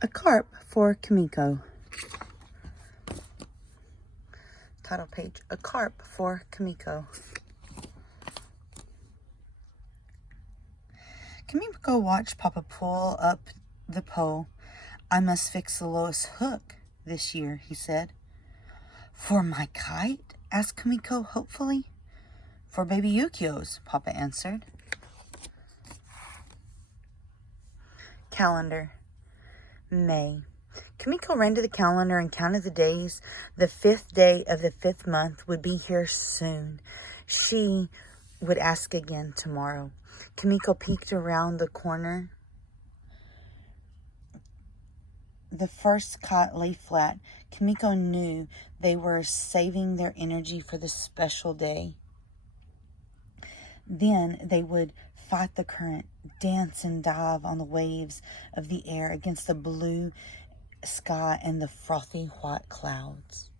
A Carp for Kimiko. Title page, A Carp for Kimiko. Kimiko watched Papa pull up the pole. I must fix the lowest hook this year, he said. For my kite? Asked Kumiko hopefully. For baby Yukio's, Papa answered. Calendar. May. Kumiko ran to the calendar and counted the days. The 5th day of the 5th month would be here soon. She would ask again tomorrow. Kumiko peeked around the corner. The first kite lay flat. Kimiko knew they were saving their energy for the special day. Then they would fight the current, dance and dive on the waves of the air against the blue sky and the frothy white clouds.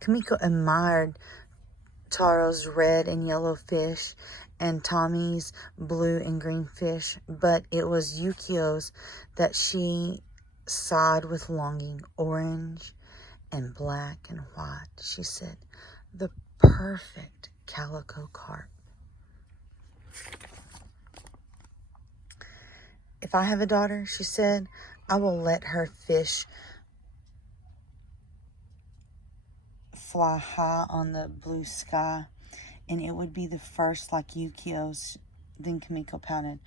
Kimiko admired Taro's red and yellow fish and Tommy's blue and green fish, but it was Yukio's that she sighed with longing. Orange and black and white, she said. The perfect calico carp. If I have a daughter, she said, I will let her fish fly high on the blue sky, and it would be the first like Yukio's. Then Kimiko pouted.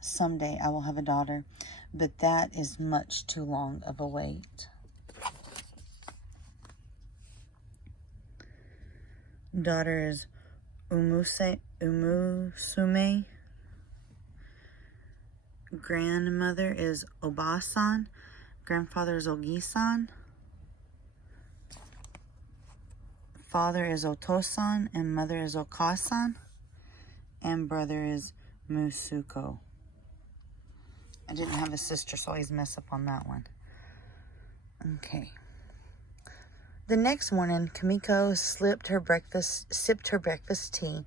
Someday I will have a daughter, but that is much too long of a wait. Daughter is Umusume. Grandmother is Obasan. Grandfather is Ogisan. Father is Otosan, and mother is Okasan, and brother is Musuko. I didn't have a sister, so I always mess up on that one. Okay. The next morning, Kimiko sipped her breakfast tea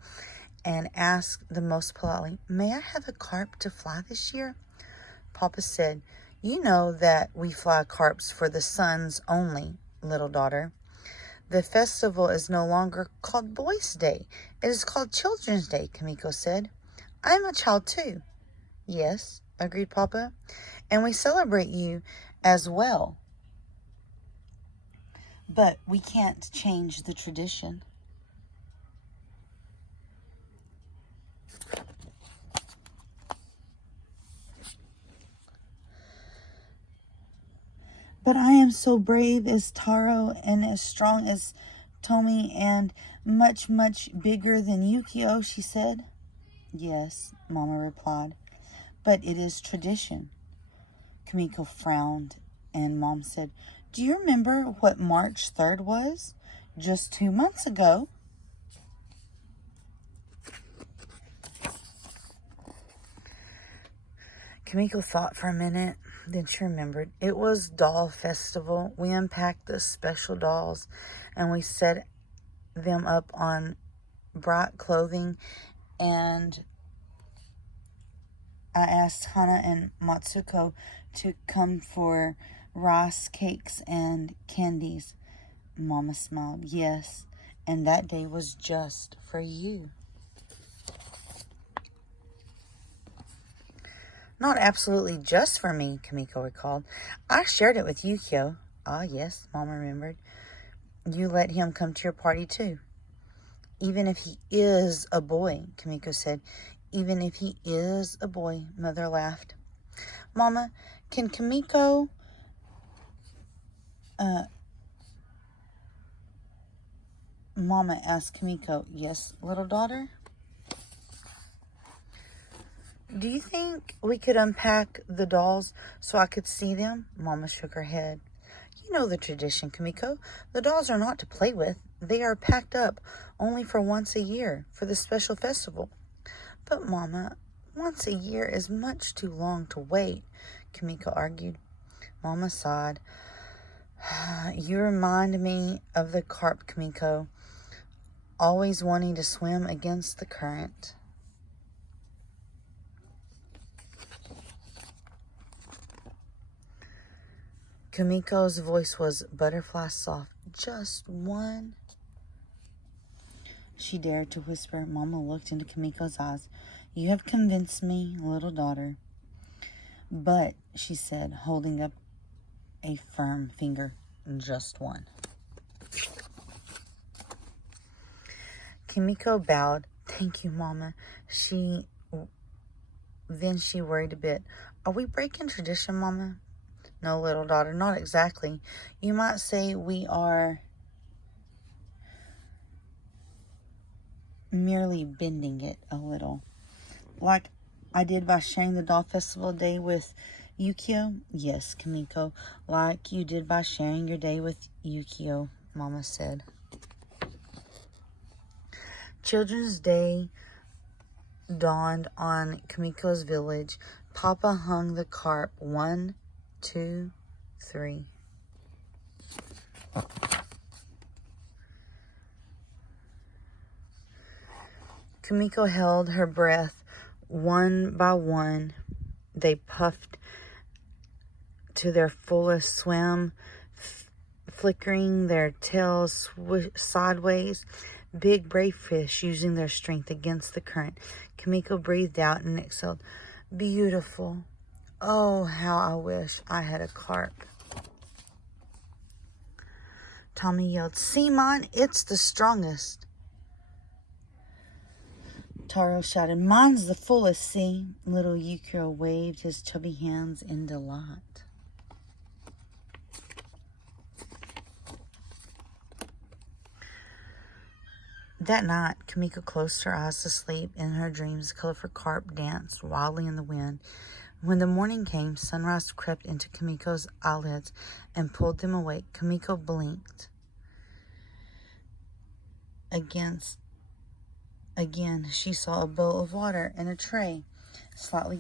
and asked the most politely, May I have a carp to fly this year? Papa said, You know that we fly carps for the sons only, little daughter. The festival is no longer called Boys' Day. It is called Children's Day, Kimiko said. I am a child too. Yes, agreed Papa, and we celebrate you as well. But we can't change the tradition. But I am so brave as Taro and as strong as Tomi and much, much bigger than Yukio, she said. Yes, Mama replied, but it is tradition. Kimiko frowned and Mom said, Do you remember what March 3rd was? Just 2 months ago. Kimiko thought for a minute. Then she remembered. It was doll festival. We unpacked the special dolls and we set them up on bright clothing, and I asked Hana and Matsuko to come for rice cakes and candies. Mama smiled. Yes, and that day was just for you. Not absolutely just for me, Kimiko recalled. I shared it with Yukio. Ah, yes, Mom remembered. You let him come to your party, too. Even if he is a boy, Kimiko said. Even if he is a boy, Mother laughed. Mama, can Kimiko... Mama asked Kimiko, Yes, little daughter? Do you think we could unpack the dolls so I could see them? Mama shook her head. You know the tradition, Kimiko. The dolls are not to play with. They are packed up only for once a year, for the special festival. But, Mama, once a year is much too long to wait, Kimiko argued. Mama sighed. You remind me of the carp, Kimiko, always wanting to swim against the current. Kumiko's voice was butterfly soft. Just one? She dared to whisper. Mama looked into Kimiko's eyes. You have convinced me, little daughter. But, she said, holding up a firm finger, just one. Kimiko bowed. Thank you, Mama. Then she worried a bit. Are we breaking tradition, Mama? No, little daughter, not exactly. You might say we are merely bending it a little. Like I did by sharing the doll festival day with Yukio? Yes, Kimiko. Like you did by sharing your day with Yukio, Mama said. Children's Day dawned on Kimiko's village. Papa hung the carp. 1, 2, 3. Kumiko held her breath. One by one, they puffed to their fullest, swam, flickering their tails sideways. Big brave fish using their strength against the current. Kimiko breathed out and exhaled. Beautiful. Oh, how I wish I had a carp. Tommy yelled, see mine? It's the strongest. Taro shouted, mine's the fullest, see? Little Yukio waved his chubby hands in delight. That night, Kimiko closed her eyes to sleep. In her dreams, the colorful carp danced wildly in the wind. When the morning came, sunrise crept into Kimiko's eyelids and pulled them awake. Kimiko blinked. Again, she saw a bowl of water and a tray, slightly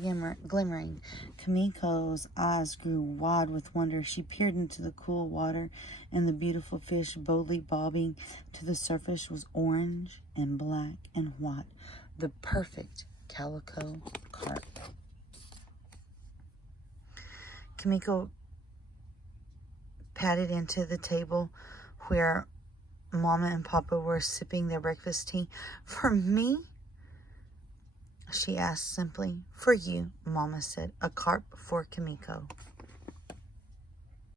glimmering. Kimiko's eyes grew wide with wonder. She peered into the cool water, and the beautiful fish boldly bobbing to the surface was orange and black and white, the perfect calico carp. Kimiko padded into the table where Mama and Papa were sipping their breakfast tea. For me? She asked simply. For you, Mama said. A carp for Kimiko.